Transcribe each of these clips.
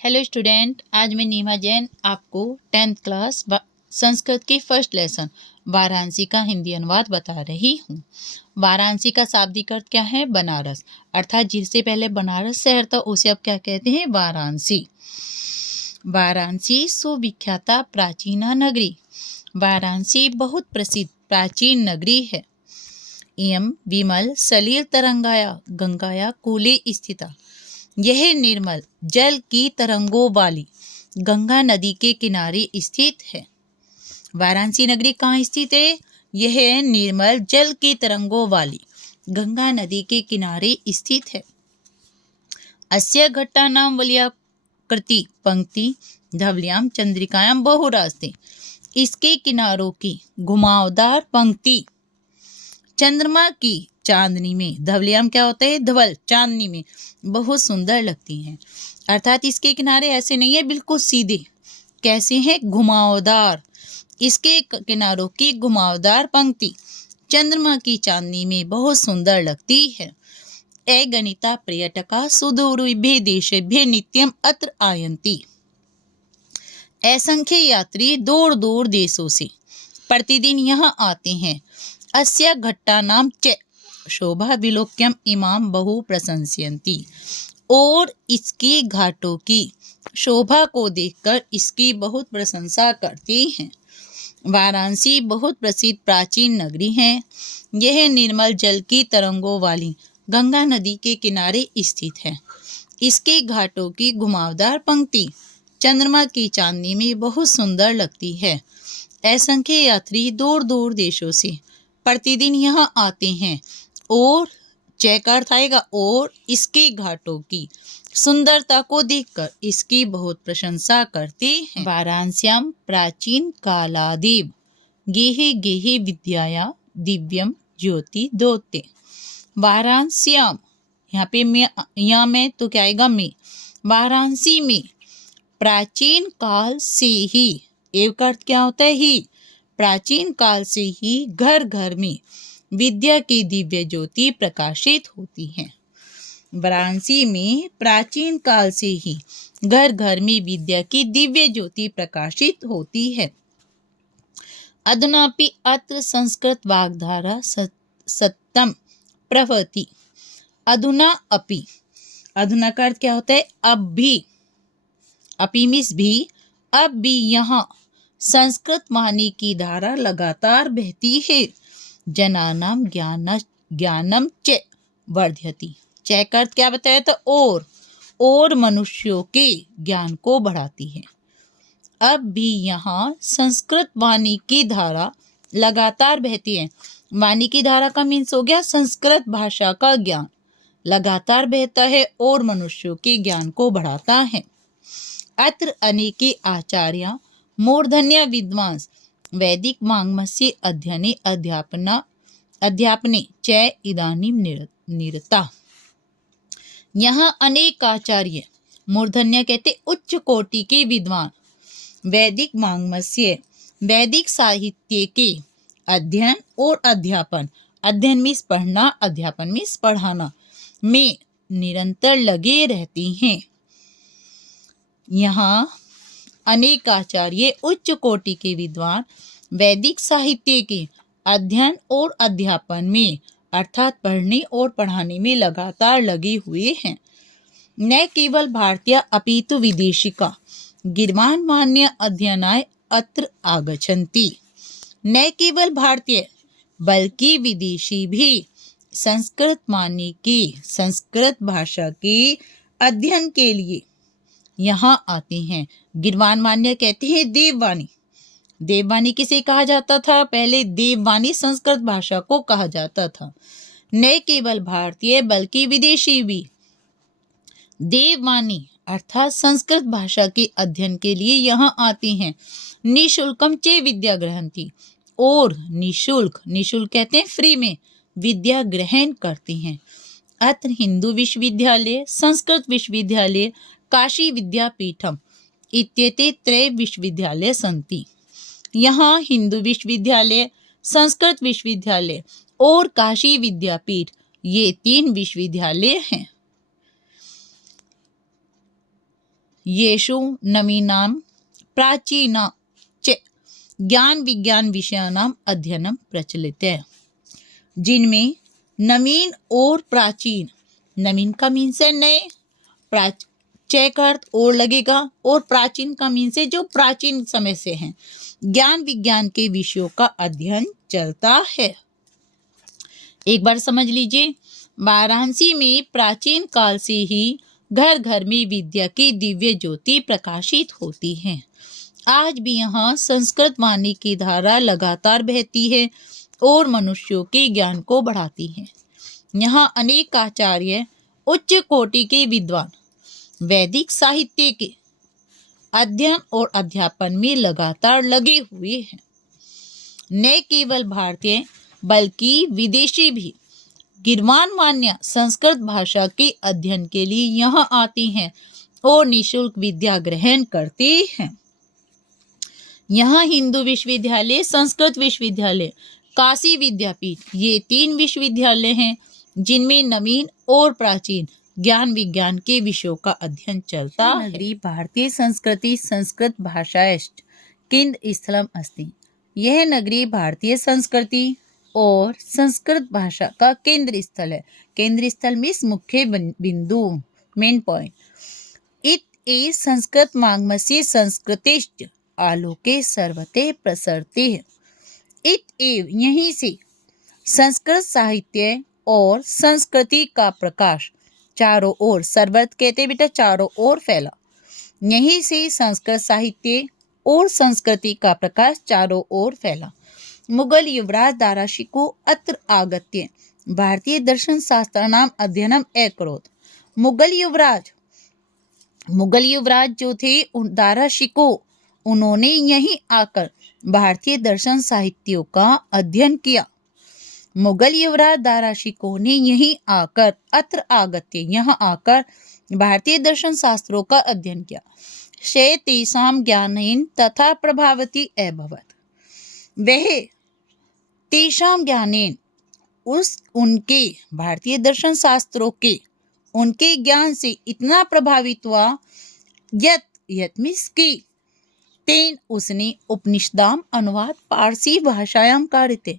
Hello student, आज मैं नीमा जैन आपको 10th क्लास संस्कृत की फर्स्ट लेसन वाराणसी का हिंदी अनुवाद बता रही हूँ। वाराणसी का शाब्दिक अर्थ क्या है? बनारस। अर्थात जिससे पहले बनारस शहर था उसे अब क्या कहते हैं? वाराणसी। वाराणसी सुविख्याता प्राचीना नगरी। वाराणसी बहुत प्रसिद्ध प्राचीन नगरी है। इयं विमल सलिल तरंगाया गंगाया कूले स्थिता। यह निर्मल जल की तरंगों वाली गंगा नदी के किनारे स्थित है। वाराणसी नगरी कहाँ स्थित है? यह निर्मल जल की तरंगों वाली गंगा नदी के किनारे स्थित है। अस्य घट्टानां वलयाकृति पंक्ति धवल्यां चंद्रिकायां बहुरास्ते। इसके किनारों की घुमावदार पंक्ति चंद्रमा की चांदनी में, धवलियाम क्या होता है? धवल, चांदनी में बहुत सुंदर लगती हैं। अर्थात इसके किनारे ऐसे नहीं है बिल्कुल सीधे, कैसे हैं? घुमावदार। इसके किनारों की घुमावदार पंक्ति चंद्रमा की चांदनी में बहुत सुंदर लगती है। अगणिता पर्यटका सुदूरेभ्यः देशेभ्यः नित्यम अत्र आयन्ति। असंख्य यात्री दूर दूर देशों से प्रतिदिन यहाँ आते हैं। अस्य घट्टानां च शोभा विलोक्यम इमाम बहु प्रशंसयन्ति। और इसकी घाटों की शोभा को देखकर इसकी बहुत प्रशंसा करते हैं। वाराणसी बहुत प्रसिद्ध प्राचीन नगरी है। यह निर्मल जल की तरंगों वाली गंगा नदी के किनारे स्थित है। इसके घाटों की घुमावदार पंक्ति चंद्रमा की चांदनी में बहुत सुंदर लगती है। असंख्य यात्री दूर दूर देशों से प्रतिदिन यहाँ आते हैं। और चय का अर्थ आएगा और इसके घाटों की सुंदरता को देखकर इसकी बहुत प्रशंसा करते हैं। वाराणस्यां प्राचीन कालादेव गेहे गेहे विद्याया दिव्यम ज्योति दोते। वाराणस्यां, यहाँ पे मैं तो क्या आएगा? मैं। वाराणसी में प्राचीन काल से ही, एव का अर्थ क्या होता है? ही। प्राचीन काल से ही घर घर में विद्या की दिव्य ज्योति प्रकाशित होती है। वाराणसी में प्राचीन काल से ही घर घर में विद्या की दिव्य ज्योति प्रकाशित होती है। अधुनापि अत्र संस्कृत वाग्धारा सत्यम प्रवहति। अधुना अपि, अधुना का अर्थ क्या होता है? अब भी। अपि मीन्स भी, अब भी यहाँ संस्कृत वाणी की धारा लगातार बहती है। जनानां ज्ञानम च वर्धयति। च का अर्थ क्या बताया? तो और मनुष्यों के ज्ञान को बढ़ाती है। अब भी यहाँ संस्कृत वाणी की धारा लगातार बहती है। वाणी की धारा का मीन्स हो गया संस्कृत भाषा का ज्ञान लगातार बहता है और मनुष्यों के ज्ञान को बढ़ाता है। अत्र अनेके आचार्य मूर्धन्य विद्वांस वैदिक वाङ्मयस्य अध्ययने अध्यापने च इदानीं निरता। यहाँ अनेक आचार्य, मूर्धन्य कहते उच्च कोटि के विद्वान, वैदिक वाङ्मयस्य वैदिक साहित्य के अध्ययन और अध्यापन, अध्ययन मीन्स पढ़ना, अध्यापन मीन्स पढ़ाना, में निरंतर लगे रहते हैं। यहाँ अनेक आचार्य उच्च कोटि के विद्वान वैदिक साहित्य के अध्ययन और अध्यापन में अर्थात पढ़ने और पढ़ाने में लगातार लगे हुए हैं। न केवल भारतीय अपितु विदेशिका गिर्वाणमान्य अध्ययनाय अत्र आगच्छन्ति। न केवल भारतीय बल्कि विदेशी भी संस्कृत वाणी की, संस्कृत भाषा के अध्ययन के लिए यहाँ आते हैं। गिर्वाणमान्य कहते हैं देववाणी। देववाणी किसे कहा जाता था? पहले देववाणी संस्कृत भाषा को कहा जाता था। न केवल भारतीय बल्कि विदेशी भी देववाणी अर्थात संस्कृत भाषा के अध्ययन के लिए यहाँ आते हैं। निशुल्कम चे विद्या ग्रहंती। और निशुल्क, निशुल्क कहते हैं फ्री में, विद्या ग्रहण करते हैं। अत्र हिंदू विश्वविद्यालय, संस्कृत विश्वविद्यालय, काशी विद्यापीठम इत्येते त्रय विश्वविद्यालय सन्ति। यहाँ हिंदू विश्वविद्यालय, संस्कृत विश्वविद्यालय और काशी विद्यापीठ, ये 3 विश्वविद्यालय हैं। येषु नवीनां प्राचीना च ज्ञान विज्ञान विषयानाम अध्ययनम प्रचलित, जिनमें नवीन और प्राचीन, नवीन का मीन से नए, चय का अर्थ और लगेगा, और प्राचीन का मीन से जो प्राचीन समय से हैं, ज्ञान विज्ञान के विषयों का अध्ययन चलता है। एक बार समझ लीजिए, वाराणसी में प्राचीन काल से ही घर घर में विद्या की दिव्य ज्योति प्रकाशित होती है। आज भी यहाँ संस्कृत वाणी की धारा लगातार बहती है और मनुष्यों के ज्ञान को बढ़ाती है। यहाँ अनेक आचार्य, उच्च कोटि के विद्वान वैदिक साहित्य के अध्ययन और अध्यापन में लगातार लगे हुए हैं। न केवल भारतीय बल्कि विदेशी भी गिरवान संस्कृत भाषा के अध्ययन के लिए यहाँ आते हैं और निःशुल्क विद्या ग्रहण करते हैं। यहाँ हिंदू विश्वविद्यालय, संस्कृत विश्वविद्यालय, काशी विद्यापीठ, ये 3 विश्वविद्यालय हैं जिनमें नवीन और प्राचीन ज्ञान विज्ञान के विषयों का अध्ययन चलता है। नगरी भारतीय संस्कृति संस्कृत भाषायाश्च केंद्र स्थलम अस्ति। यह नगरी भारतीय संस्कृति और संस्कृत भाषा का केंद्र स्थल है। केंद्र स्थल मीन्स मुख्य बिंदु, मेन पॉइंट। इत ए संस्कृत मागमस्य संस्कृतिश्च आलोके सर्वते प्रसरते है। इत एव यहीं से संस्कृत साहित्य और संस्कृति का प्रकाश चारों ओर, सर्वत्र कहते बेटा चारों ओर फैला। यहीं से संस्कृत साहित्य और संस्कृति का प्रकाश चारों ओर फैला। मुगल युवराज दाराशिको अत्र आगत्य भारतीय दर्शन शास्त्राणाम अध्ययनम अकरोत्। मुगल युवराज जो थे दाराशिको, उन्होंने यहीं आकर भारतीय दर्शन साहित्यों का अध्ययन किया। मुगल युवराज दाराशिको ने यहीं आकर, अत्र आगत्य यहाँ आकर, भारतीय दर्शन शास्त्रों का अध्ययन किया। शे तेषां ज्ञानेन तथा प्रभावती अभवत्। वह तेषां ज्ञानेन उनके भारतीय दर्शन शास्त्रों के उनके ज्ञान से इतना प्रभावित हुआ, यत मीन्स की, तेन उसने उपनिषदाम अनुवाद फारसी भाषायाम कारिते,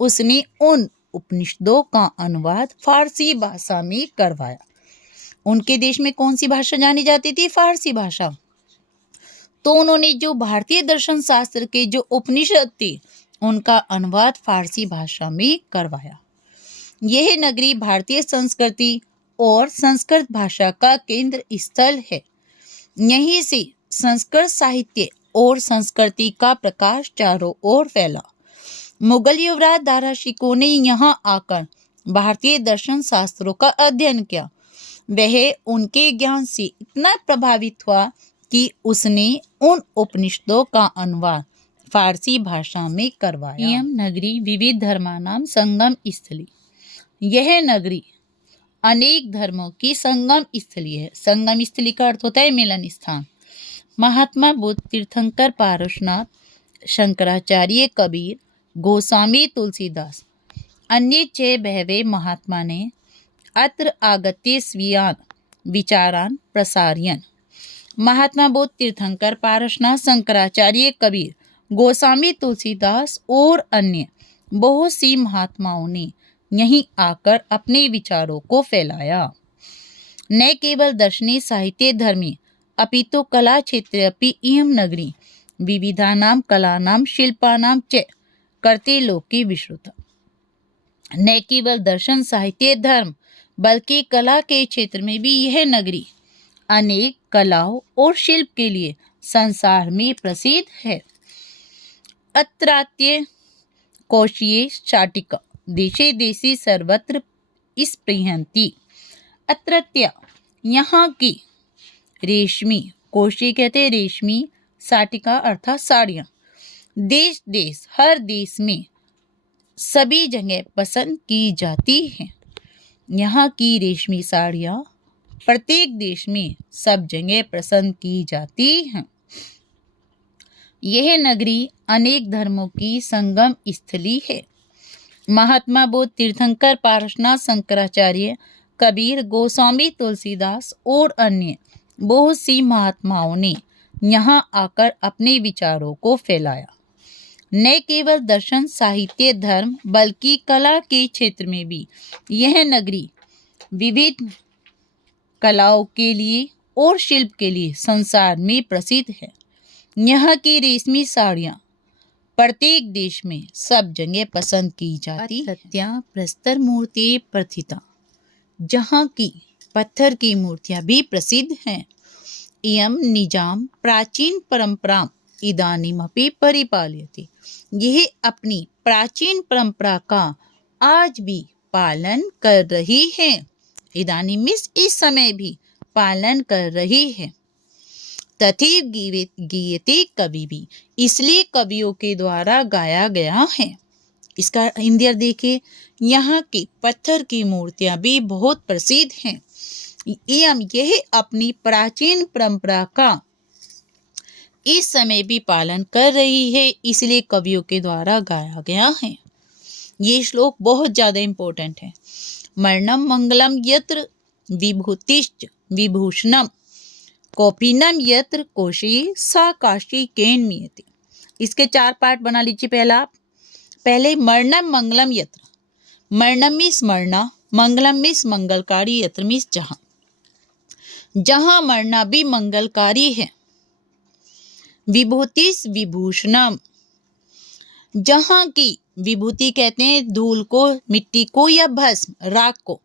उसने उन उपनिषदों का अनुवाद फारसी भाषा में करवाया। उनके देश में कौन सी भाषा जानी जाती थी? फारसी भाषा। तो उन्होंने जो भारतीय दर्शन शास्त्र के जो उपनिषद थे उनका अनुवाद फारसी भाषा में करवाया। यह नगरी भारतीय संस्कृति और संस्कृत भाषा का केंद्र स्थल है। यहीं से संस्कृत साहित्य और संस्कृति का प्रकाश चारों ओर फैला। मुगल युवराज दाराशिको ने यहाँ आकर भारतीय दर्शन शास्त्रों का अध्ययन किया। वह उनके ज्ञान से इतना प्रभावित हुआ कि उसने उन उपनिषदों का अनुवाद फारसी भाषा में करवाया। यम नगरी विविध धर्मानाम संगम स्थली। यह नगरी अनेक धर्मों की संगम स्थली है। संगम स्थली का अर्थ होता है मिलन स्थान। महात्मा बुद्ध, तीर्थंकर पारसनाथ, शंकराचार्य, कबीर, गोस्वामी तुलसीदास, अन्ये च बहवे महात्मा ने अत्र आगत्य स्वीयान् विचारान् प्रसारयन्। महात्मा बुद्ध, तीर्थंकर पारसनाथ, शंकराचार्य, कबीर, गोस्वामी तुलसीदास और अन्य बहुत सी महात्माओं ने यहीं आकर अपने विचारों को फैलाया। न केवल दर्शनी साहित्य धर्मी अपितु कला क्षेत्रे अपि इयं नगरी विविधानां कलानां शिल्पानां च करते लोके विश्रुता। न केवल दर्शन साहित्य धर्म बल्कि कला के क्षेत्र में भी यह नगरी अनेक कलाओं और शिल्प के लिए संसार में प्रसिद्ध है। अत्रात्य कोशीय शाटिका देशे देशी सर्वत्र स्पृहन्ति। अत्रत्य यहाँ की रेशमी, कोशी कहते हैं रेशमी, शाटिका अर्थात साड़ियाँ, देश देश हर देश में सभी जगह पसंद की जाती हैं। यहाँ की रेशमी साड़ियाँ प्रत्येक देश में सब जगह पसंद की जाती हैं। यह नगरी अनेक धर्मों की संगम स्थली है। महात्मा बुद्ध, तीर्थंकर पारसनाथ, शंकराचार्य, कबीर, गोस्वामी तुलसीदास और अन्य बहुत सी महात्माओं ने यहाँ आकर अपने विचारों को फैलाया। न केवल दर्शन, साहित्य, धर्म बल्कि कला के क्षेत्र में भी यह नगरी विविध कलाओं के लिए और शिल्प के लिए संसार में प्रसिद्ध है। यहाँ की रेशमी साड़ियाँ प्रत्येक देश में सब जगह पसंद की जाती है। प्रस्तर मूर्ति प्रथिता, जहाँ की पत्थर की मूर्तियाँ भी प्रसिद्ध हैं। इयम निजाम प्राचीन परंपरा इदानीमपि परिपाल्यते, यह अपनी प्राचीन परंपरा का आज भी पालन कर रही है। इदानी मीन्स इस समय भी पालन कर रही है। तथैव गीयते कवि भी, इसलिए कवियों के द्वारा गाया गया है। इसका हिंदी अर्थ देखिए, यहाँ की पत्थर की मूर्तियाँ भी बहुत प्रसिद्ध हैं। यह अपनी प्राचीन परंपरा का इस समय भी पालन कर रही है, इसलिए कवियों के द्वारा गाया गया है। ये श्लोक बहुत ज़्यादा इम्पोर्टेंट है। मरणम मंगलम यत्र विभूतिश्च विभूषणम कौपीनम यत्र कोशी सा काशी केन मियते। इसके 4 पार्ट बना लीजिए। पहले मरणम मंगलम यत्र, मरणम मीन्स मरना, मंगलम मीन्स मंगलकारी, यत्र मीन्स जहाँ, जहाँ मरना भी मंगलकारी है। विभूतिस विभूषणम, जहाँ की विभूति कहते हैं धूल को, मिट्टी को या भस्म, राख को,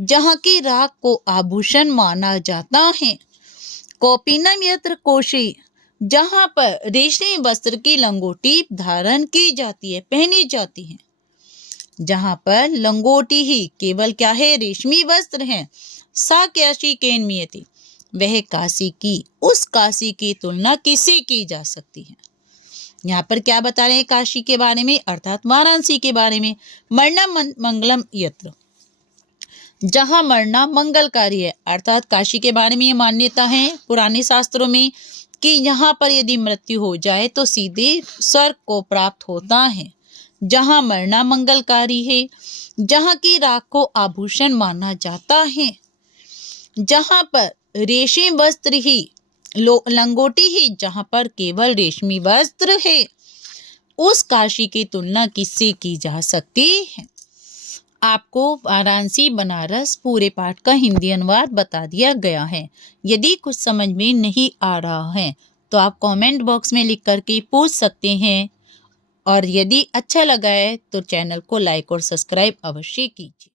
जहाँ की राख को आभूषण माना जाता है। कौपीनम यत्र कोशी, जहाँ पर रेशमी वस्त्र की लंगोटी धारण की जाती है, पहनी जाती है। जहाँ पर लंगोटी ही केवल क्या है, रेशमी वस्त्र है। सा काशी केन मियते, वह काशी की, उस काशी की तुलना किससे की जा सकती है। यहाँ पर क्या बता रहे हैं काशी के बारे में, अर्थात वाराणसी के बारे में। मरना मंगलम यत्र, जहाँ मरना मंगलकारी है, अर्थात काशी के बारे में ये मान्यता है पुराने शास्त्रों में कि यहाँ पर यदि मृत्यु हो जाए तो सीधे स्वर्ग को प्राप्त होता है। जहाँ मरना मंगलकारी है, जहाँ की राख को आभूषण माना जाता है, जहाँ पर रेशमी वस्त्र ही, लंगोटी ही, जहाँ पर केवल रेशमी वस्त्र है, उस काशी की तुलना किससे की जा सकती है। आपको वाराणसी बनारस पूरे पाठ का हिंदी अनुवाद बता दिया गया है। यदि कुछ समझ में नहीं आ रहा है तो आप कमेंट बॉक्स में लिख करके पूछ सकते हैं, और यदि अच्छा लगा है तो चैनल को लाइक और सब्सक्राइब अवश्य कीजिए।